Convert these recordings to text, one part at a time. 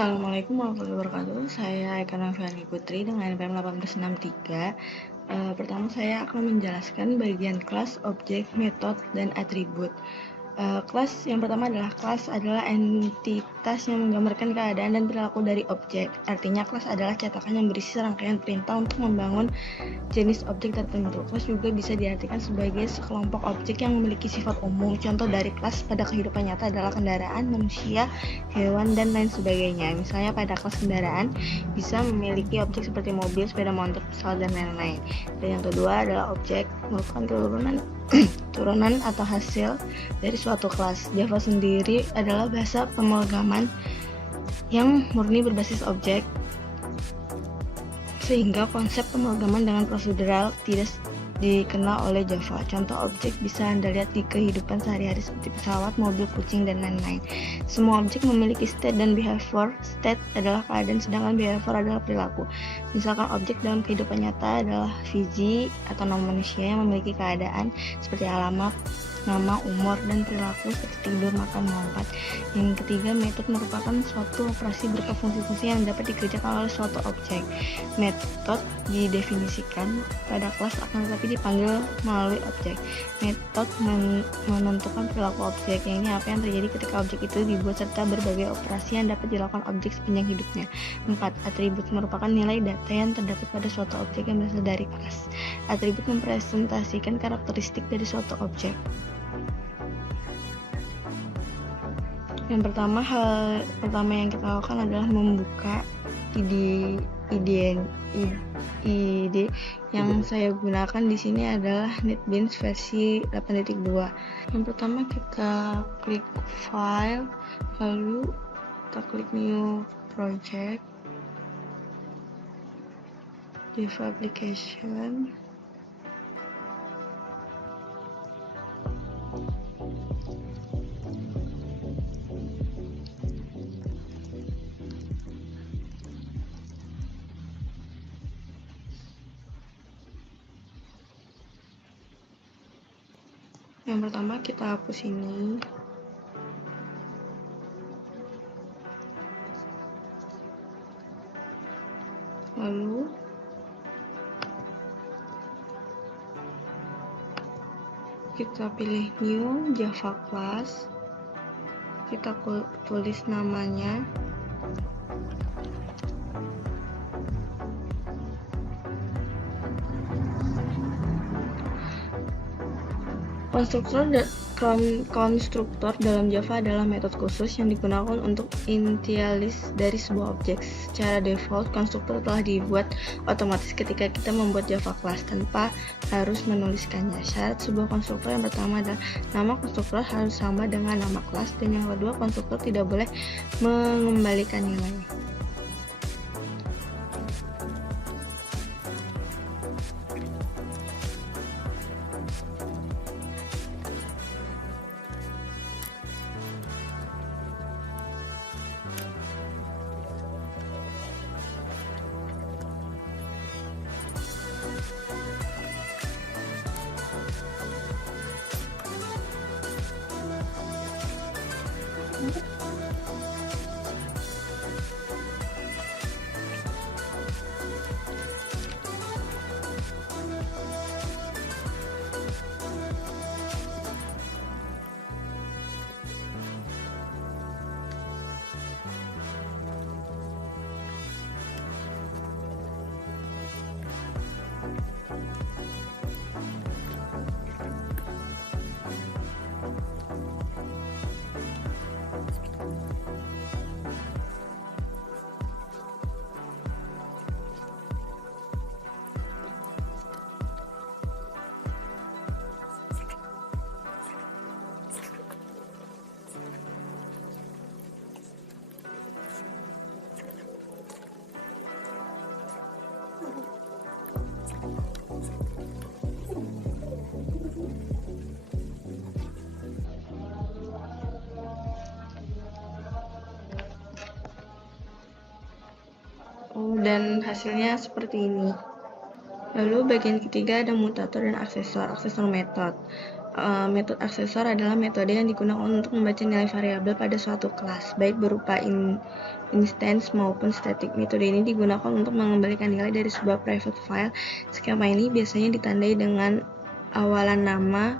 Assalamualaikum warahmatullahi wabarakatuh. Saya Eka Noviani Putri dengan NPM 1863. Pertama saya akan menjelaskan bagian kelas, objek, metode, dan atribut. Kelas yang pertama adalah entitas yang menggambarkan keadaan dan perilaku dari objek. Artinya kelas adalah cetakan yang berisi serangkaian perintah untuk membangun jenis objek tertentu. Kelas juga bisa diartikan sebagai sekelompok objek yang memiliki sifat umum. Contoh dari kelas pada kehidupan nyata adalah kendaraan, manusia, hewan, dan lain sebagainya. Misalnya pada kelas kendaraan bisa memiliki objek seperti mobil, sepeda motor, pesawat, dan lain-lain. Dan yang kedua adalah objek merupakan turunan atau hasil dari suatu kelas. Java sendiri adalah bahasa pemrograman yang murni berbasis objek, sehingga konsep pemrograman dengan prosedural tidak dikenal oleh Java. Contoh objek bisa Anda lihat di kehidupan sehari-hari seperti pesawat, mobil, kucing, dan lain-lain. Semua objek memiliki state dan behavior. State adalah keadaan, sedangkan behavior adalah perilaku. Misalkan objek dalam kehidupan nyata adalah Fiji atau nama manusia yang memiliki keadaan seperti alamat, nama, umur, dan perilaku seperti tidur, makan, melompat. Yang ketiga, metode merupakan suatu operasi berupa fungsi-fungsi yang dapat dikerjakan oleh suatu objek. Metode didefinisikan pada kelas akan tetapi dipanggil melalui objek. Metode menentukan perilaku objek, yang ini apa yang terjadi ketika objek itu dibuat serta berbagai operasi yang dapat dilakukan objek sepanjang hidupnya. 4. Atribut merupakan nilai data yang terdapat pada suatu objek yang berasal dari kelas. Atribut mempresentasikan karakteristik dari suatu objek. Hal pertama yang kita lakukan adalah membuka ide yang saya gunakan di sini adalah NetBeans versi 8.2. Yang pertama kita klik file, lalu kita klik new project, Java application. Yang pertama kita hapus ini. Lalu kita pilih new Java class. Kita tulis namanya. Konstruktor dalam Java adalah metode khusus yang digunakan untuk initialize dari sebuah objek. Secara default, konstruktor telah dibuat otomatis ketika kita membuat Java class tanpa harus menuliskannya. Syarat sebuah konstruktor yang pertama adalah nama konstruktor harus sama dengan nama kelas, dan yang kedua, konstruktor tidak boleh mengembalikan nilai. Dan hasilnya seperti ini. Lalu bagian ketiga ada mutator dan aksesor metode. Metode aksesor adalah metode yang digunakan untuk membaca nilai variabel pada suatu kelas, baik berupa instance maupun static. Metode ini digunakan untuk mengembalikan nilai dari sebuah private file. Skema ini biasanya ditandai dengan awalan nama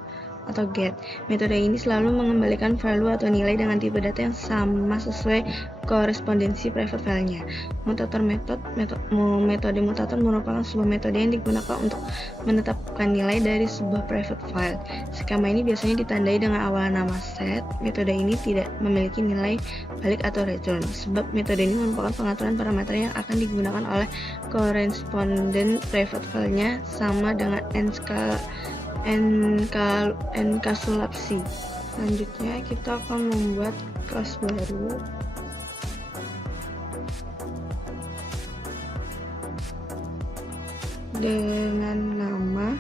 atau get. Metode ini selalu mengembalikan value atau nilai dengan tipe data yang sama sesuai korespondensi private filenya. Metode mutator merupakan sebuah metode yang digunakan untuk menetapkan nilai dari sebuah private file. Skema ini biasanya ditandai dengan awalan nama set. Metode ini tidak memiliki nilai balik atau return, sebab metode ini merupakan pengaturan parameter yang akan digunakan oleh koresponden private filenya sama dengan enkapsulasi. Selanjutnya kita akan membuat kelas baru dengan nama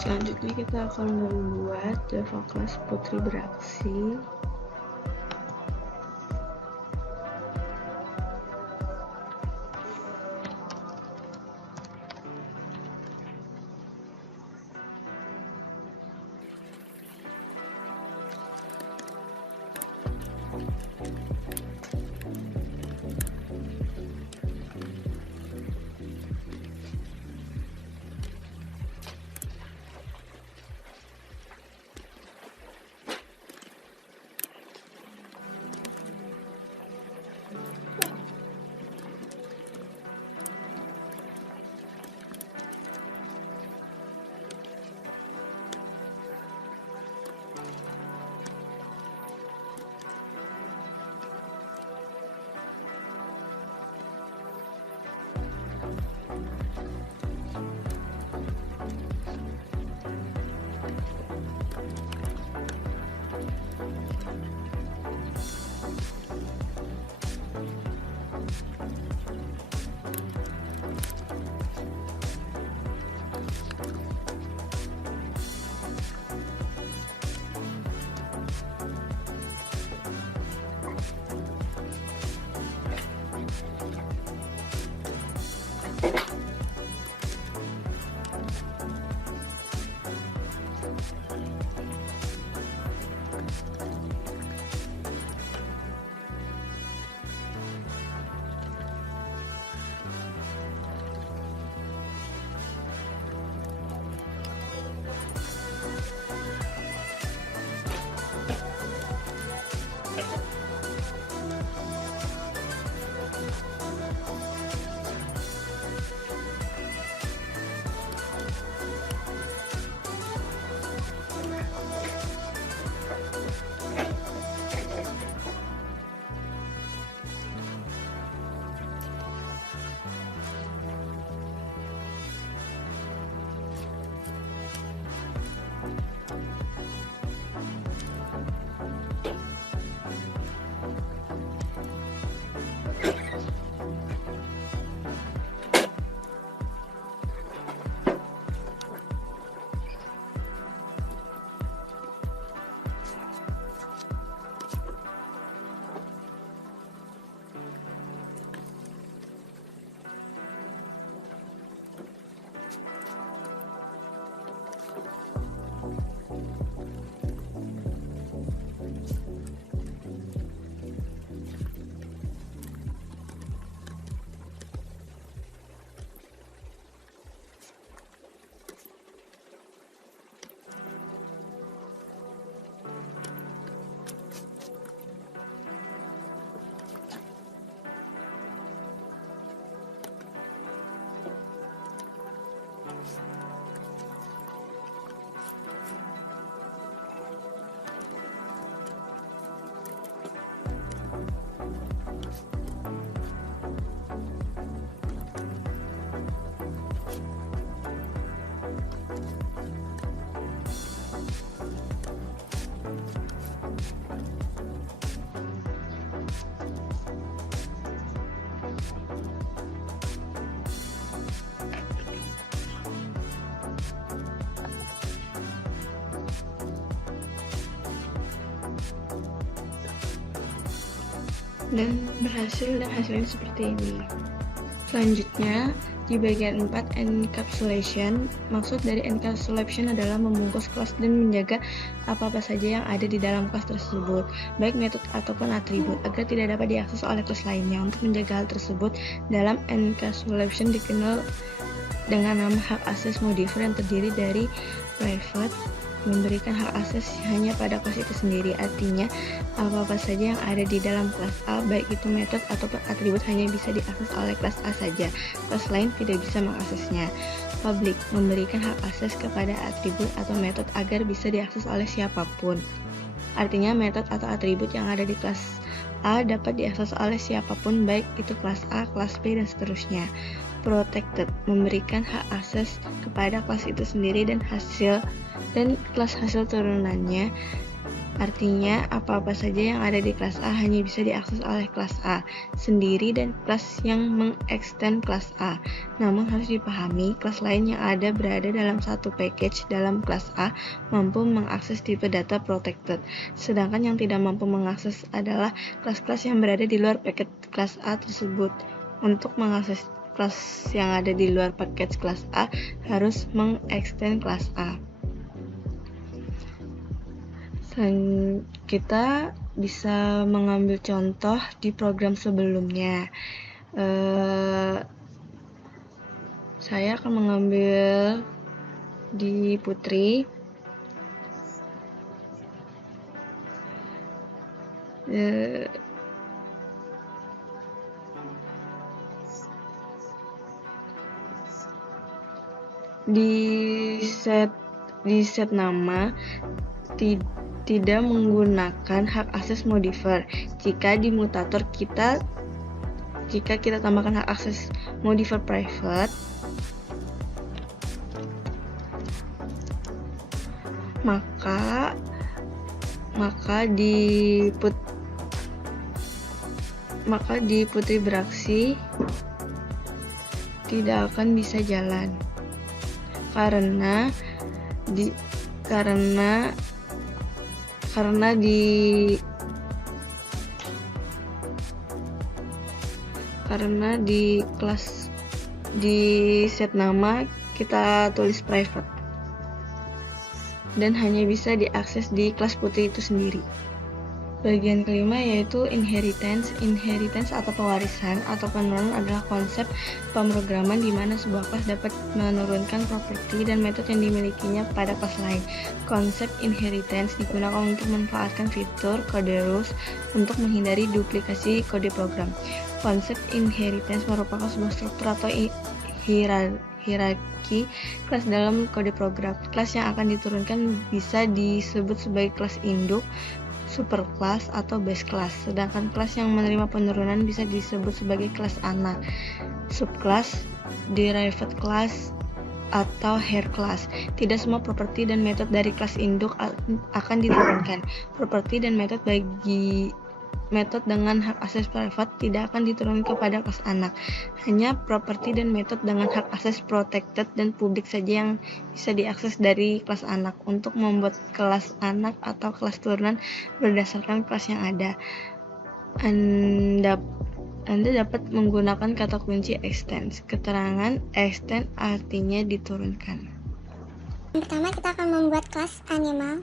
Selanjutnya kita akan membuat Java class Putri beraksi. dan berhasil, dan hasilnya seperti ini. Selanjutnya, di bagian 4, encapsulation. Maksud dari encapsulation adalah membungkus kelas dan menjaga apa-apa saja yang ada di dalam kelas tersebut, baik metode ataupun atribut, agar tidak dapat diakses oleh kelas lainnya. Untuk menjaga hal tersebut, dalam encapsulation dikenal dengan nama hak akses modifier yang terdiri dari private, memberikan hak akses hanya pada kelas itu sendiri. Artinya, apa-apa saja yang ada di dalam kelas A, baik itu metode ataupun atribut, hanya bisa diakses oleh kelas A saja. Kelas lain tidak bisa mengaksesnya. Public, memberikan hak akses kepada atribut atau metode agar bisa diakses oleh siapapun. Artinya, metode atau atribut yang ada di kelas A dapat diakses oleh siapapun, baik itu kelas A, kelas B, dan seterusnya. Protected, memberikan hak akses kepada kelas itu sendiri dan kelas hasil turunannya. Artinya, apa-apa saja yang ada di kelas A hanya bisa diakses oleh kelas A sendiri dan kelas yang mengextend kelas A. Namun harus dipahami, kelas lain yang berada dalam satu package dalam kelas A mampu mengakses tipe data protected. Sedangkan yang tidak mampu mengakses adalah kelas-kelas yang berada di luar package kelas A tersebut. Untuk mengakses kelas yang ada di luar package kelas A harus mengextend kelas A. Kita bisa mengambil contoh di program sebelumnya. Saya akan mengambil di Putri. Di set nama tidak menggunakan hak akses modifier. Jika di mutator kita tambahkan hak akses modifier private, maka di Putri beraksi tidak akan bisa jalan karena di kelas di set nama kita tulis private dan hanya bisa diakses di kelas Putri itu sendiri. Bagian kelima yaitu inheritance. Inheritance atau pewarisan atau penurunan adalah konsep pemrograman di mana sebuah kelas dapat menurunkan properti dan metode yang dimilikinya pada kelas lain. Konsep inheritance digunakan untuk memanfaatkan fitur kode rules untuk menghindari duplikasi kode program. Konsep inheritance merupakan sebuah struktur atau hierarki kelas dalam kode program. Kelas yang akan diturunkan bisa disebut sebagai kelas induk, superclass, atau base class. Sedangkan kelas yang menerima penurunan bisa disebut sebagai kelas anak, subclass, derived class, atau hair class. Tidak semua properti dan metode dari kelas induk akan diturunkan. Properti dan metode dengan hak akses private tidak akan diturunkan kepada kelas anak. Hanya properti dan metode dengan hak akses protected dan publik saja yang bisa diakses dari kelas anak. Untuk membuat kelas anak atau kelas turunan berdasarkan kelas yang ada, Anda dapat menggunakan kata kunci extend. Keterangan extend artinya diturunkan. Yang pertama kita akan membuat kelas animal.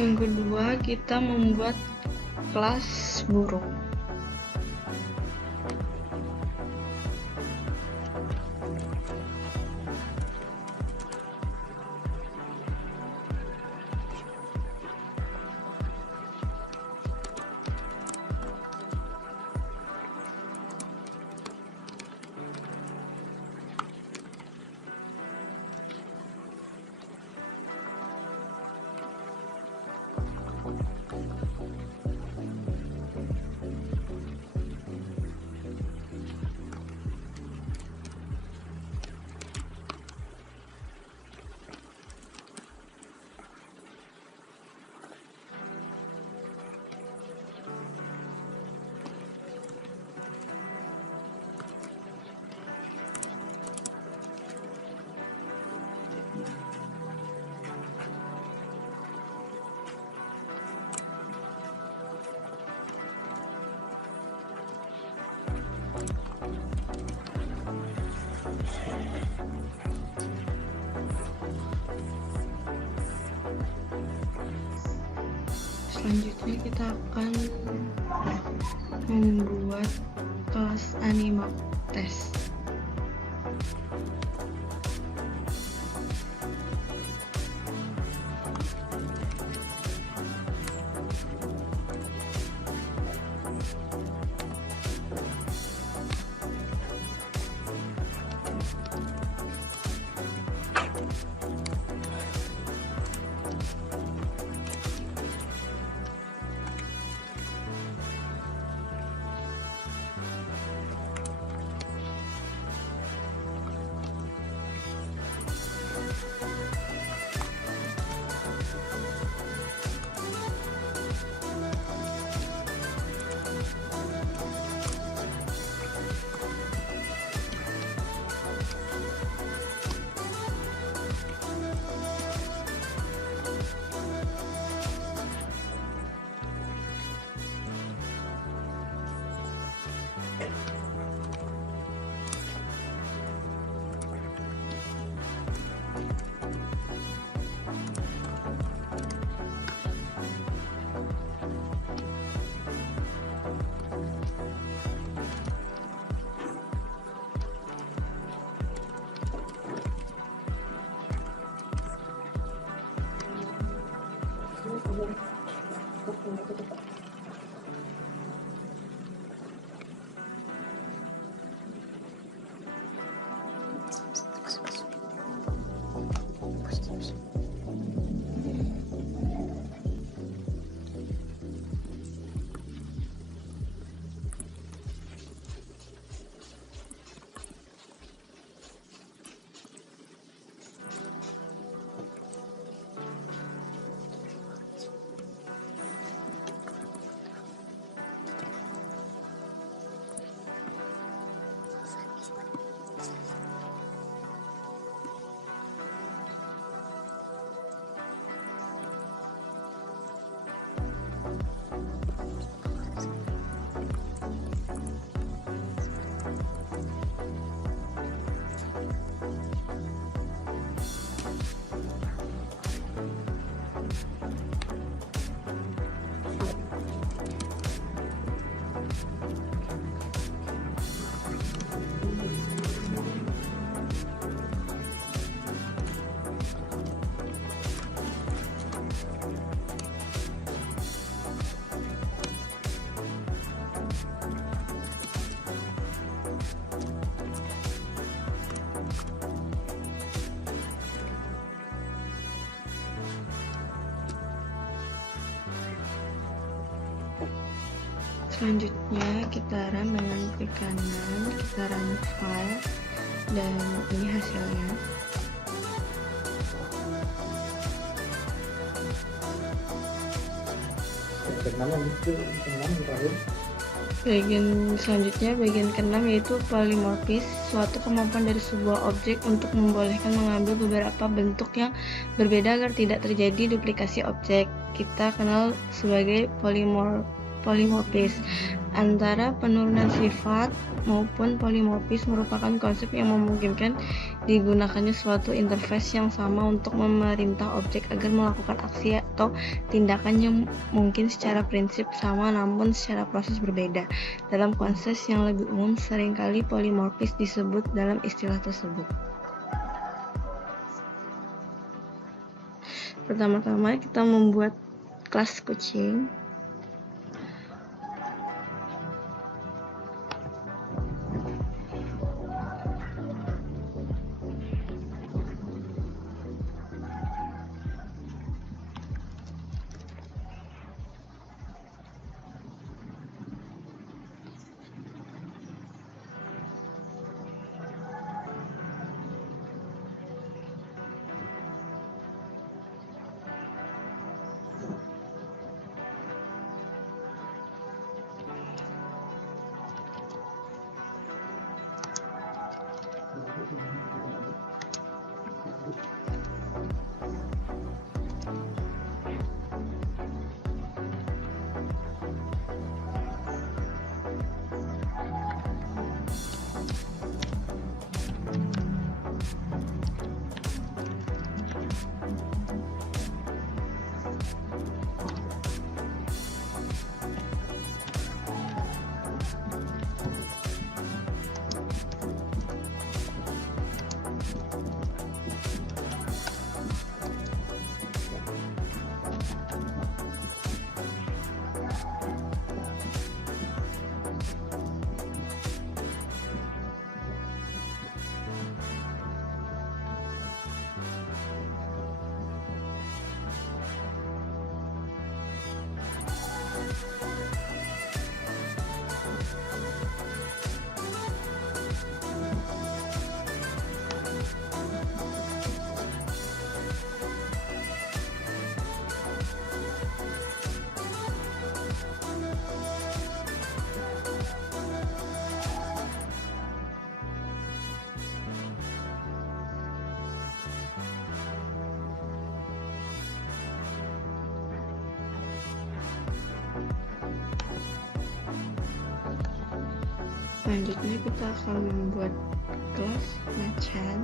Yang kedua, kita membuat kelas burung. Selanjutnya kita akan membuat kelas anima tes. Selanjutnya kita run dengan klik kanan, kita run file, dan ini hasilnya. Bagian selanjutnya, bagian keenam, yaitu polymorphism, suatu kemampuan dari sebuah objek untuk membolehkan mengambil beberapa bentuk yang berbeda agar tidak terjadi duplikasi objek. Kita kenal sebagai polymorphism. polimorfis. Antara penurunan sifat maupun polimorfis merupakan konsep yang memungkinkan digunakannya suatu interface yang sama untuk memerintah objek agar melakukan aksi atau tindakan yang mungkin secara prinsip sama namun secara proses berbeda. Dalam konteks yang lebih umum, seringkali polimorfis disebut dalam istilah tersebut. Pertama-tama kita membuat kelas kucing. Selanjutnya kita akan membuat kelas macan.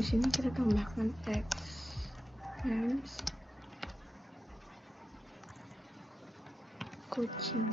Di sini kita tambahkan teks names kucing.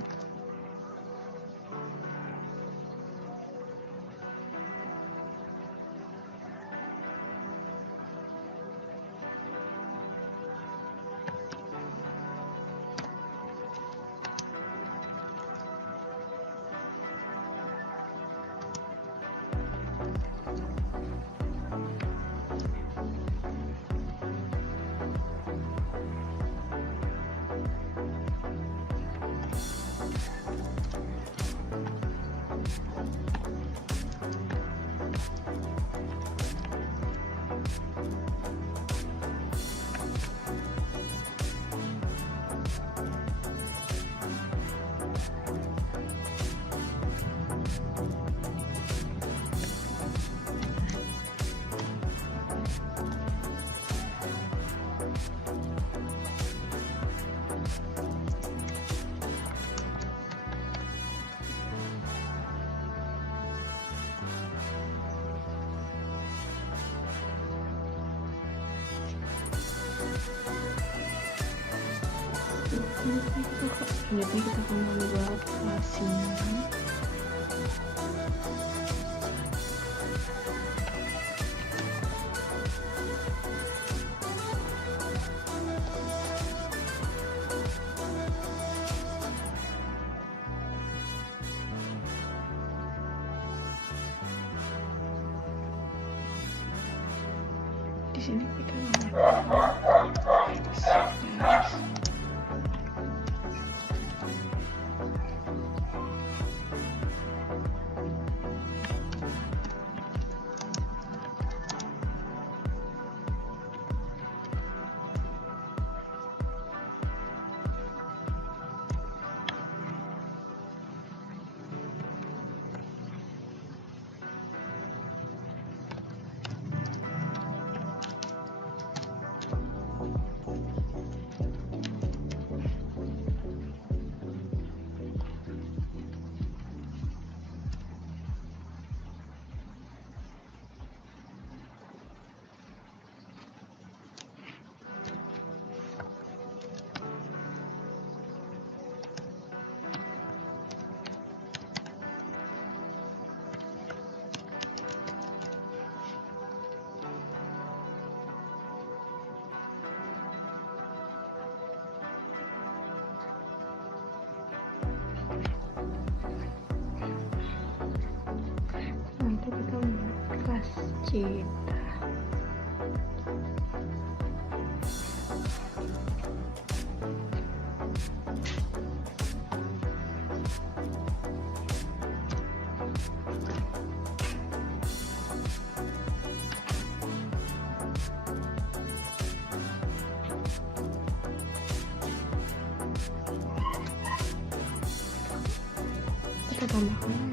Selanjutnya kita akan membuat singa. Di sini kita membuat kucing. Kita tambahkan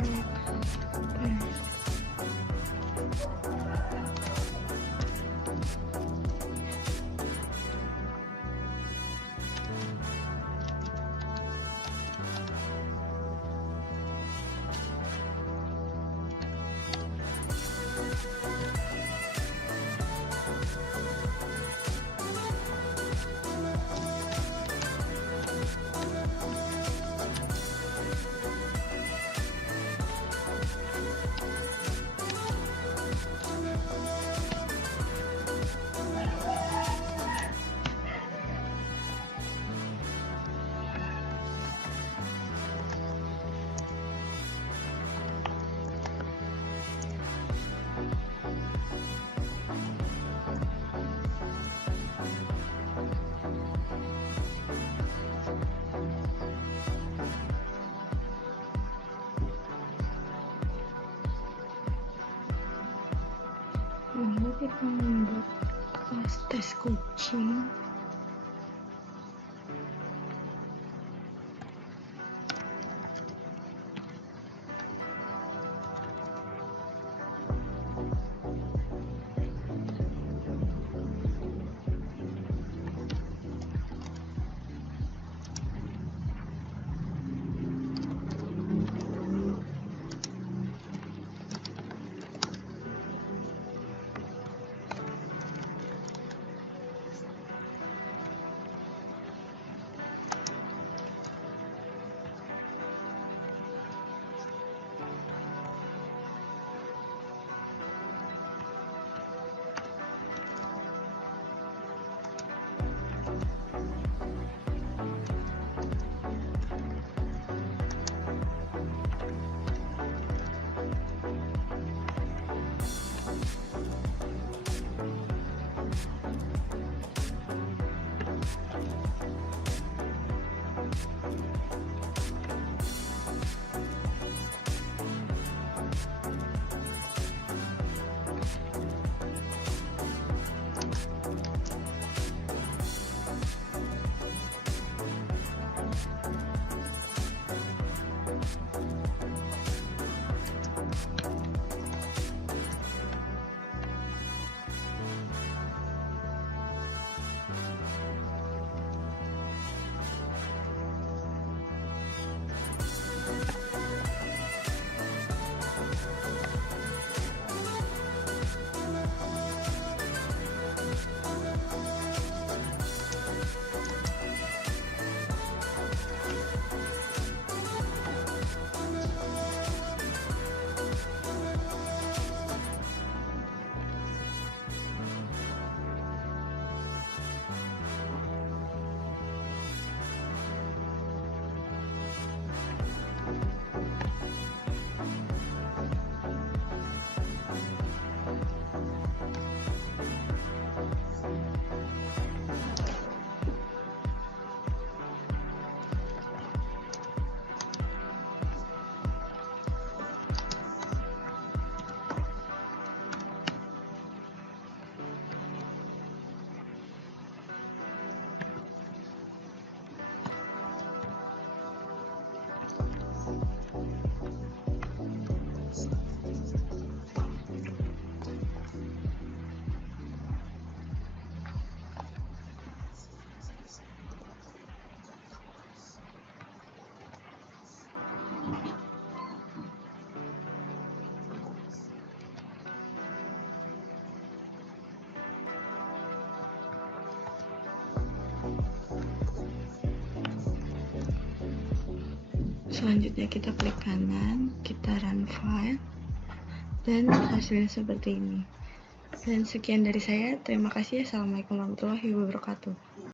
lalu kita membuat kelas tes kucing. Selanjutnya kita klik kanan, kita run file, dan hasilnya seperti ini. Dan sekian dari saya, terima kasih. Assalamualaikum warahmatullahi wabarakatuh.